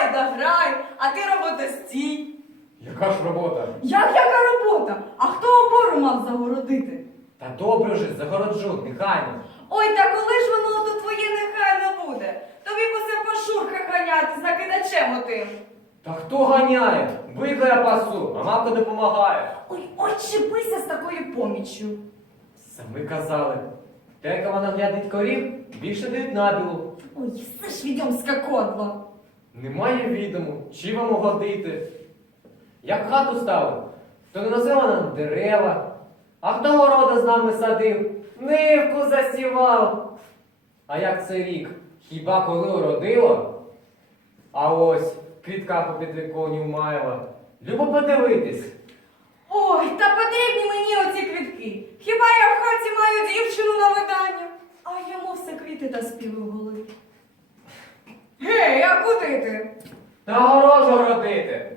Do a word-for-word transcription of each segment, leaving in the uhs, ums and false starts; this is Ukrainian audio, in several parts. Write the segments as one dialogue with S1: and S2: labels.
S1: грай да грай, а ти робота стій.
S2: Яка ж робота?
S1: Як яка робота? А хто обору мав загородити?
S2: Та добре вже, загороджу, нехайно.
S1: Ой, та коли ж воно то твоє нехайно буде? Тобі б усе по шурках ганяти з накидачем отим.
S2: Та хто ганяє? Бика я пасу, а мамка допомагає.
S1: Ой, очепися з такою поміччю.
S2: Самі казали. Те, яка вона глядить корів, більше дають набілу.
S1: Ой, все ж відьомська кодла.
S2: Немає відому, чи вам угодити. Як хату ставив, то не носила нам дерева, а хто города з нами садив, нивку засівав. А як це рік? Хіба коли уродило? А ось квітка по підвіконню маєва. Любо подивитись.
S1: Ой, та потрібні мені оці квітки. Хіба я в хаті маю дівчину на видання? А йому все квіти та співи в голові. Гей, а куди ти?
S2: Та горожу родити.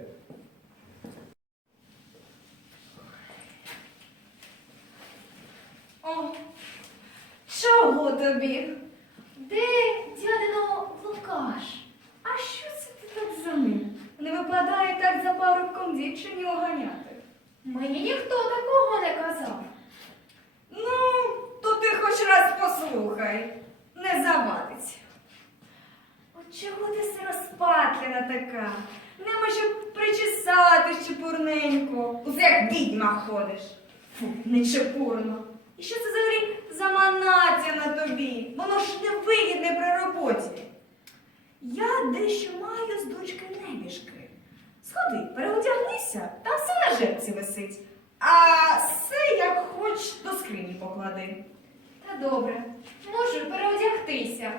S1: О, чого тобі?
S3: Де дядино Лукаш? А що це ти тут за ним?
S1: Не випадає так за парубком дівчині оганяти.
S3: Мені ніхто такого не казав.
S1: Ну, то ти хоч раз послухай. Не завадить. От чого ти все розпатлена така? Не може причесати чепурненько. Усе як відьма ходиш. Фу, нечепурно. І що це взагалі за манація на тобі? Воно ж невигідне при роботі. Я дещо маю з дочки небіжки. Сходи, переодягнися, там все на жерці висить. А все як хоч до скрині поклади.
S3: Та добре, можу переодягтися.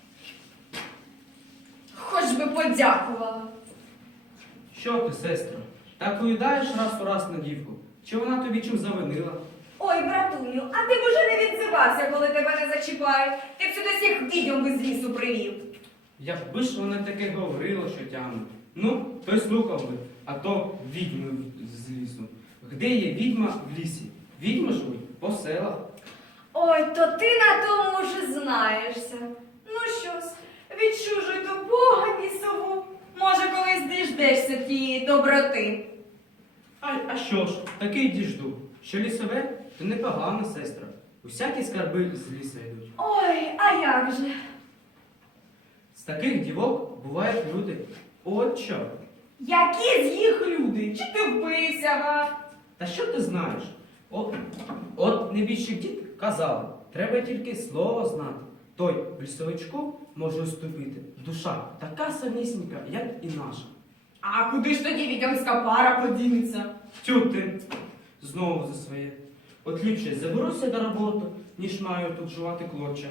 S1: Хоч би подякувала.
S4: Що ти, сестро, так уїдаєш раз у раз на дівку? Чи вона тобі чим завинила?
S1: Ой, братуню, а ти б уже не відзивався, коли тебе не зачіпають. Ти б сюди всіх відьом би з лісу привів.
S4: Якби ж вона таке говорила, що тягне. Ну, то й слухав би, а то відьми з лісу. Де є відьма в лісі? Відьми живуть по селах.
S1: Ой, то ти на тому вже знаєшся. Ну що ж, відчужуй до Бога лісову. Може, колись діждешся тієї доброти.
S4: А, а що ж, такий діжду, що лісове, то непогана сестра. Усякі скарби з ліса йдуть.
S1: Ой, а як же?
S4: З таких дівок бувають люди. От що.
S1: Які з їх люди? Чи ти вбився, га?
S4: Та що ти знаєш? От, от небіжчик дід казав, треба тільки слово знати. Той в лісовичку може уступити. Душа така самісінька, як і наша.
S1: А куди ж тоді відьомська пара подінеться?
S4: Тю ти, знову за своє. От ліпше заберуся до роботи, ніж маю тут жувати клоча.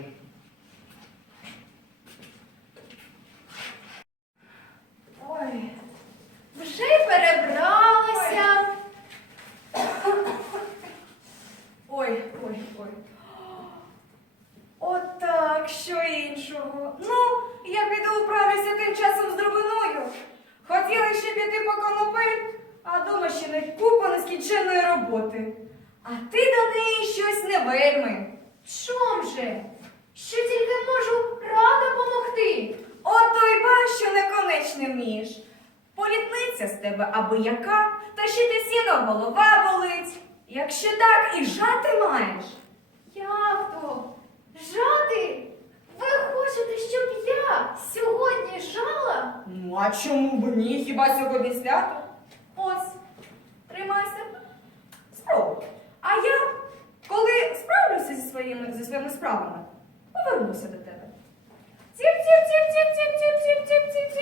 S1: Ой,
S3: Вже й перебралася.
S1: ой, ой, ой. От так, що іншого. Ну, я піду управлюся тим часом з дробиною. Хотіла ще піти по конопель, а дома ще не купа нескінченної роботи. А ти до неї щось не вельми.
S3: Чом же? Що тільки можу рада помогти.
S1: От той ба, що неконечне вмієш. Політниця з тебе аби яка, та ще ти сіно голова болить. Якщо так, і жати маєш.
S3: Як то? Жати? Ви хочете, щоб я сьогодні жала?
S1: Ну, а чому б ні? Хіба сьогодні свято? Ось, тримайся. Спробуй. А я, коли справлюся зі своїми, зі своїми справами, повернуся до тебе. Ціп-ціп-ціп-ціп-ціп-ціп-ціп-ціп-ціп.